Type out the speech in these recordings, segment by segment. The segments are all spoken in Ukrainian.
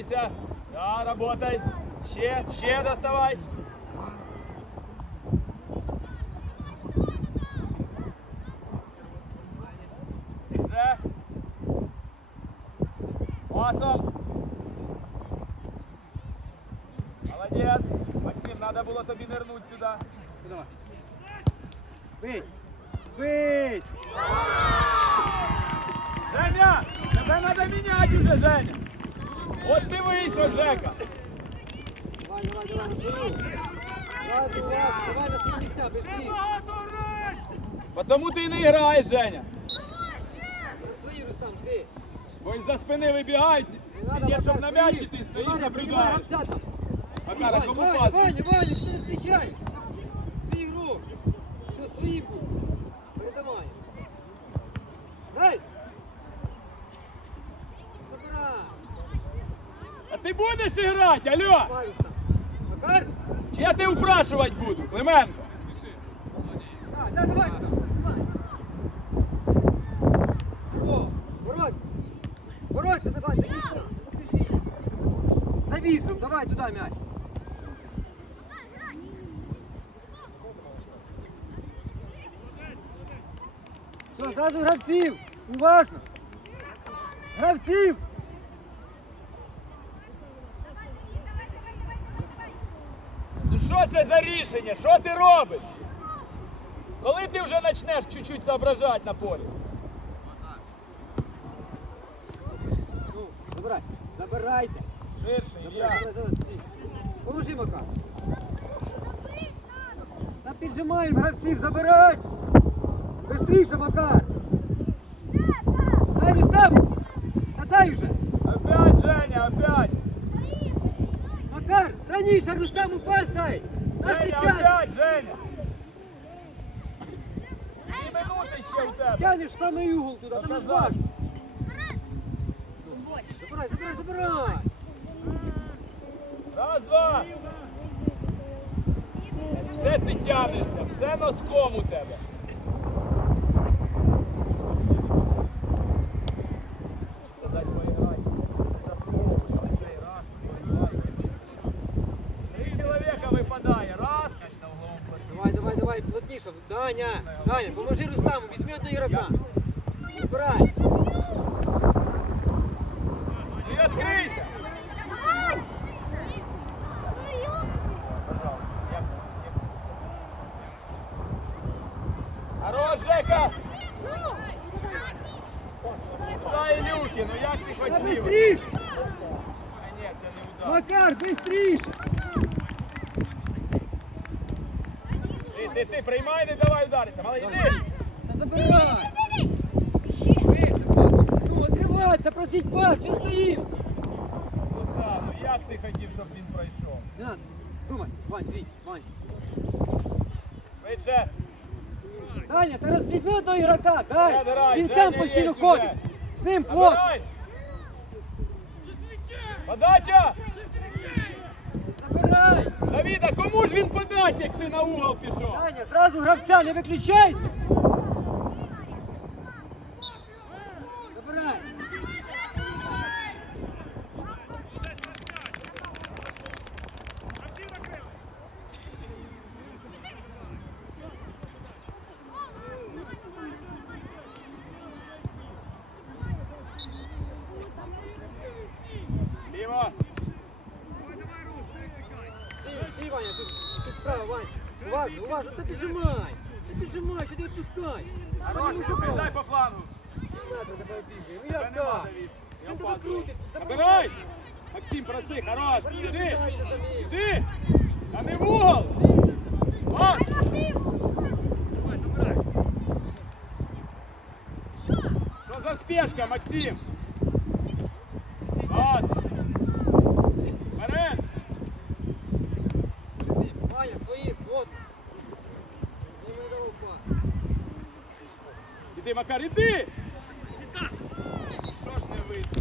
Кидайся. Да, работай. Ще, ще доставай. Вже. Пасом. Молодець. Максим, надо було тобі нирнуть сюди. Давай. Бить! Бить! Женя, тебе надо міняти уже, Женя. От ти вийшов, Жека. Давай, давай, давай, на давай свої місця, быстрее! Потому ти і не граєш, Женя. Свої, Рустам, жди! Бо із-за спини вибігають. Щоб на м'ячі ти стоїш, наблюдаєш. гравця там! Макар, а Ваня, кому пас? Ваня, Ваня, що ти не зустрічаєш? Твій ігрок! Що, свої будь? Передавай! Дай! Забирай! А ти будеш грати, алло? Макар! Чи я тебе упрашувати буду, Клименко? А, да, давай давай. О, бороть. Бороться, давай, до кінця. За вітром, давай туди м'яч. Все, зразу гравців. Уважно. Гравців. Давай, Давид, давай, давай, давай, давай, давай. Ну що це за рішення? Що ти робиш? Коли ти вже почнеш чуть-чуть соображати на полі? Ну, забирай. Забирайте. Ширше, Ілля. забирай, забирай. Поможи, Макар. Та піджимаємо гравців, забирать! Быстріше, Макар! Дай, Рустам! Та дай вже! Опять, Женя, опять! Макар, раніше Рустаму пас дай! Женя, опять, Женя! Дві минути ще у тебе. Тянеш в самий угол туди, там ж важко! Забирай, забирай, забирай! Раз, два. Все ти тянешся, все носком у тебе. Це дать поіграти. За свого, за цей раз, поіграти. Три чоловіка випадає. Раз. На угловому площі. Давай, давай, давай, плотніше! Даня! Даня, поможи Рустаму, візьми одного ігрока! Забирай! І відкрийся. Пожалуйста, як Хорош, Жека! Дай Ілюхи, ну як ти Та хотів? быстріше! А ні, це не удар. Макар, быстріше! Ти, ти, приймай, не давай удариться. Малий, іди. Забирай! Ну, відкривайся, просіть пас, що стоїм? Ну так, ну як ти хотів, щоб він пройшов? Не думай, Вань, твій, Вань. Швидше. Даня, ти роз- візьми одного ігрока, дай! Забирай, Він сам є постійно вже. ходить. З ним плот. Забирай. Подача! Давіда, кому ж він подасть, як ти на угол пішов? Даня, зразу гравця, не виключайся! Уважно, уважно, та піджимай! Ти піджимай, що ти відпускай! Хорош, Люка, дай по флангу. Не надо, давай бігай. Ну Тебе як нема, так? Давід. Я Чим тебе пас. крутить? Забирай! Максим, проси, хорош. Верніше Іди. грається за ним. Іди. Та не в угол. Пас. Що за спешка, Максим? Іди, Макар, іди! Що ж не вийде?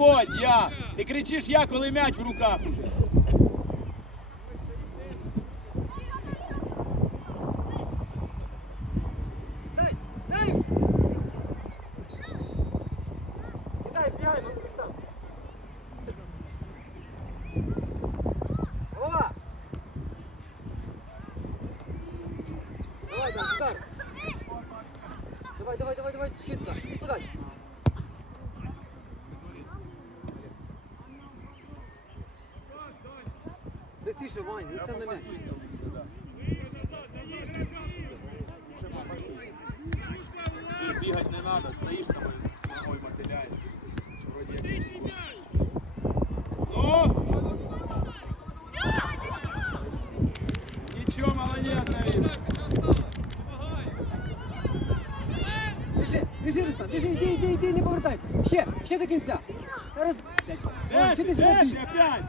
Виходь, я! Ти кричиш я, коли м'яч в руках уже. Дай, дай! Дай, бігай, ну, став! Біжи, біжи, Руслан, біжи, йди, йди, йди, не повертайся. Ще, ще до кінця. Та роз... Чи ти сюди біг? Забирай,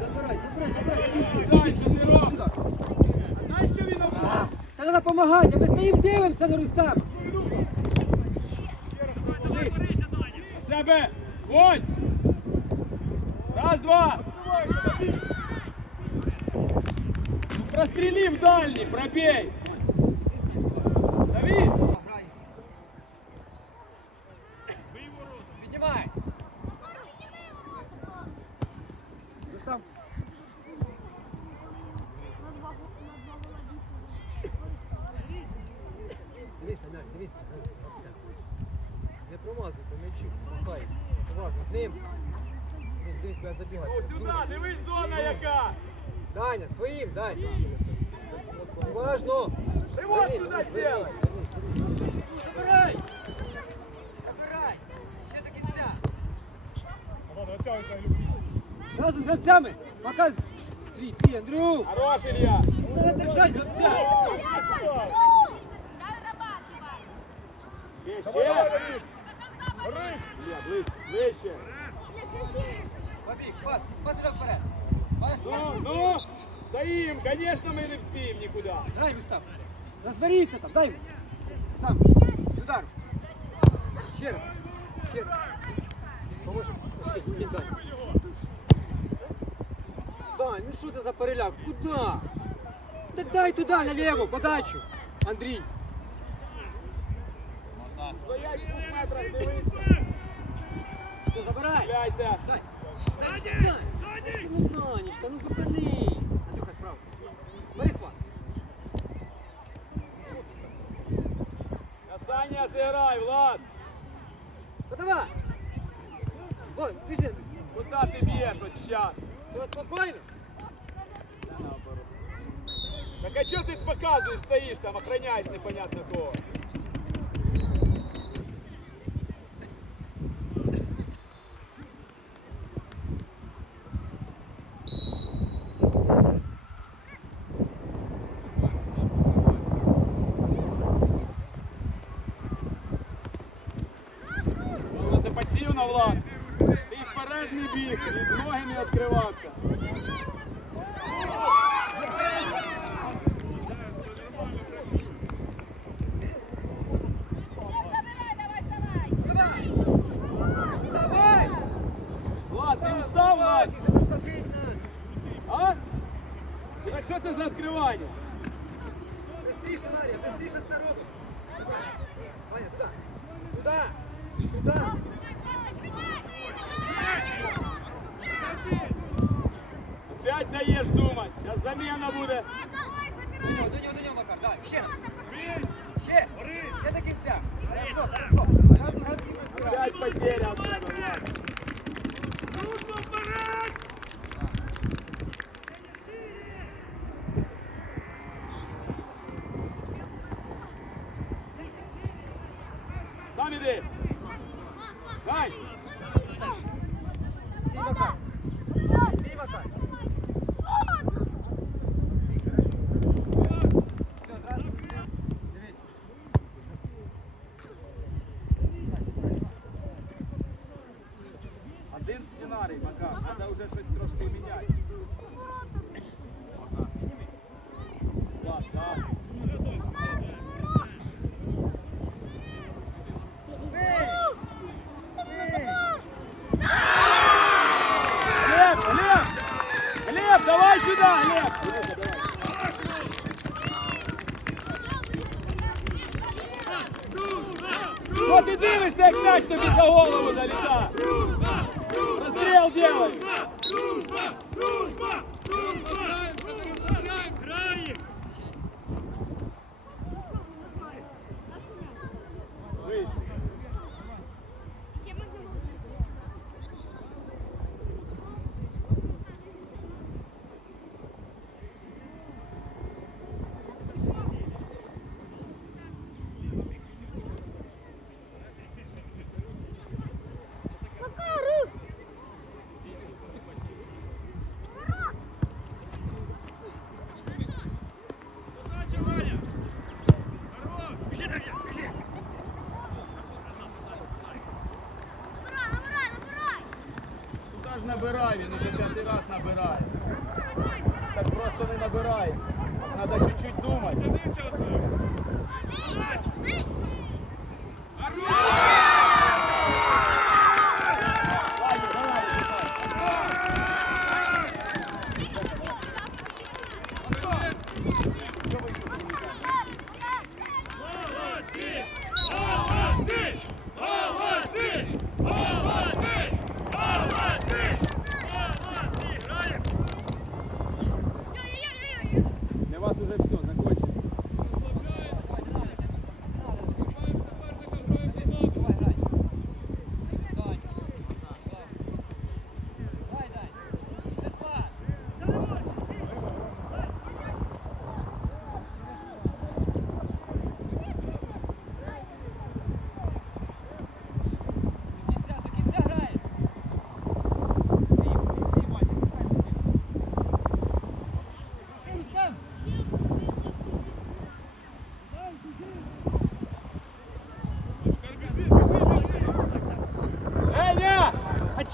забирай, забирай. Біг, біг, біг, біг, сюди. Знаєш, що він обрав? Та треба допомагати, ми стоїмо, дивимося на Рустам. На себе, ходь! Раз, два! Простріли в дальний, пробей! Дивіться, не промазуй, по м'ячу, Махай. Уважно, з ним. Дивись, буде забігати. О, сюди, дивись, зона яка! Даня, своїм, дай. Уважно. Привод сюди, сделай. Забирай! Забирай! Ще до кінця. Зразу з гравцями. Показ! твій, твій, Андрю. Хорош, Илья! Треба держать гравця. Дай рабатывай. Вище. Илья, ближче, ближче. Побіг, пас, пас уже вперед. Пас Ну, ну, стоим, конечно, мы не вспеем никуда. Дай Вистав. Розберіться там, дай. йому. Сам. Удар. Ще раз. Ще раз. Поможи. Ще, іди, Дань. Дань, ну що це за переляк? Куда? Та дай туди, наліво, подачу. Андрій. Стоять в. Все, забирай. Ляйся. Сзади, сзади. Ну, ну зупини. Андрюха, справа. Бери хват. Касання Влад. Ну давай. Вон, біжи. Куда ти б'єш от? Все, спокійно. Так а что ты показываешь, стоишь там, охраняешь непонятно кого? Треба вже щось трошки міняти. Набирай, він уже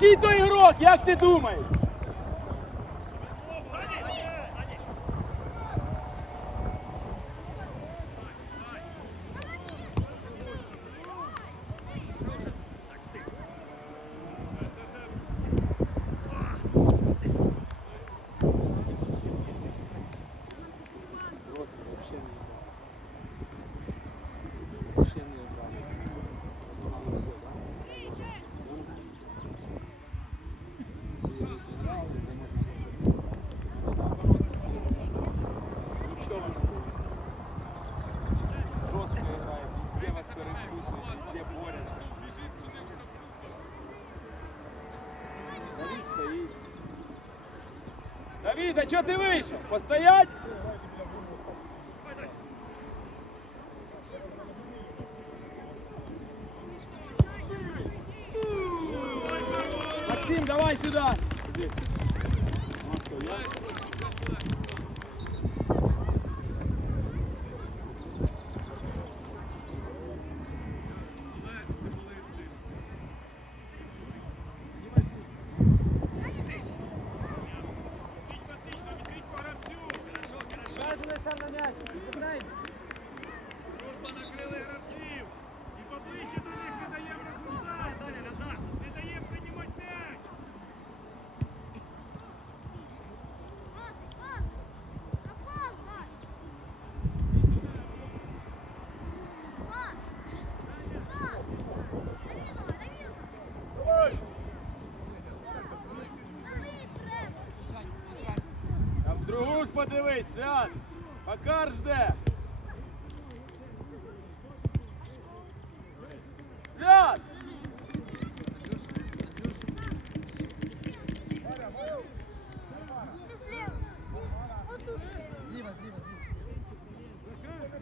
Чий той ігрок, як ти думаєш? Що ти вийшов? Постоять? Дивись, свят! Макар жде! Свят!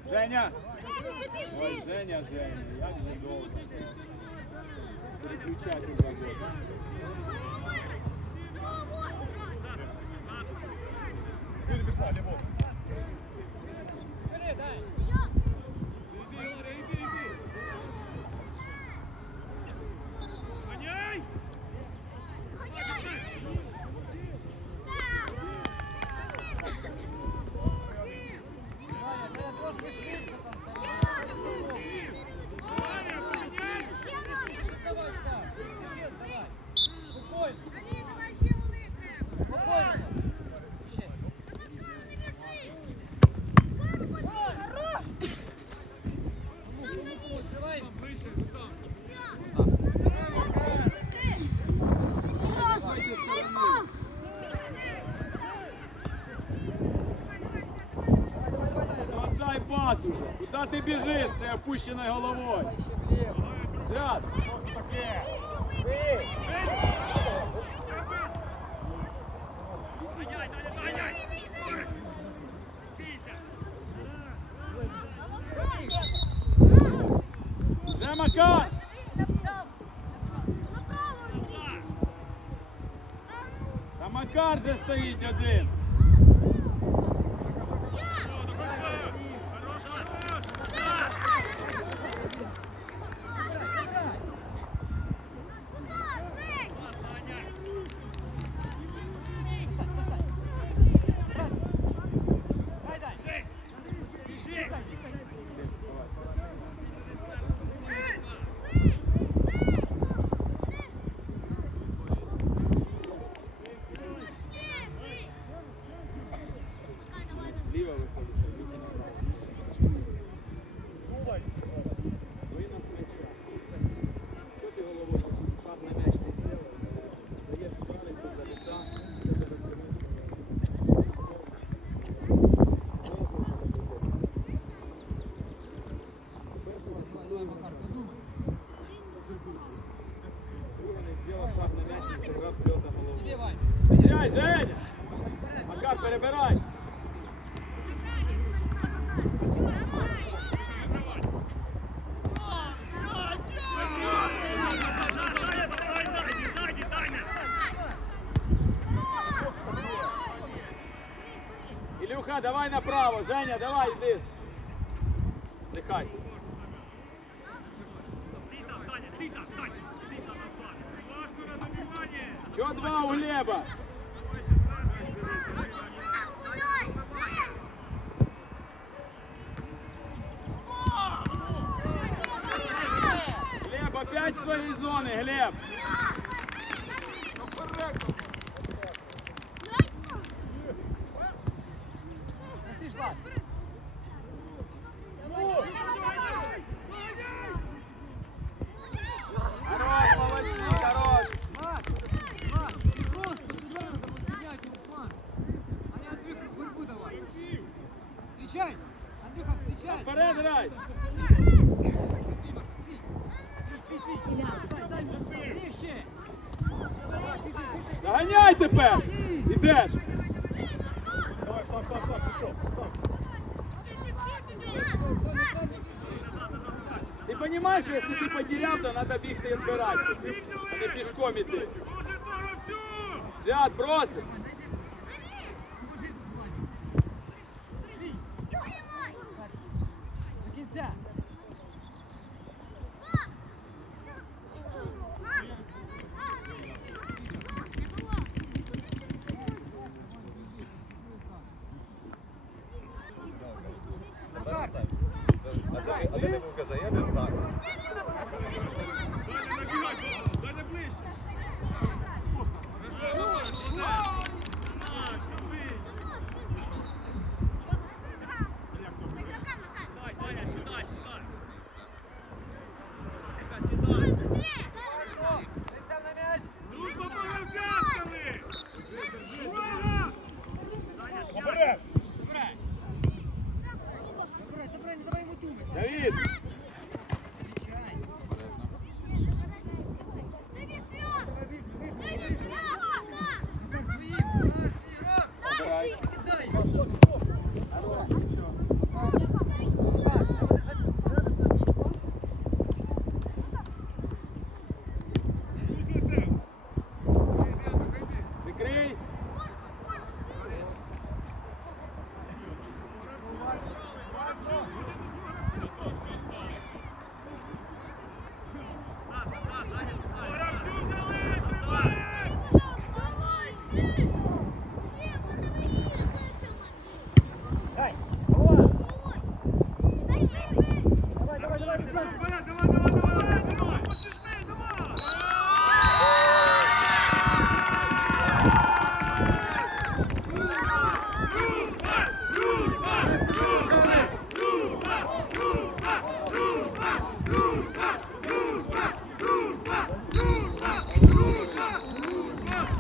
Женя! Ой, Женя, Женя, як же довго. Переключати два года. Люди пішла, ліво. ти біжиш з цією опущеною головою? Зряд! Вже Макар! Та Макар же стоїть один! Женя, давай направо. Женя, давай, йди. Дихай. Чого два у Глеба? Глеб, опять з твоєї зони, Глеб! Ганяй тепер! Ідеш! Давай, сам, сам, сам, пішов, сам. Ти розумієш, якщо ти потеряв, то треба бігти і відбирати, а не пішком іти. Свят, просить!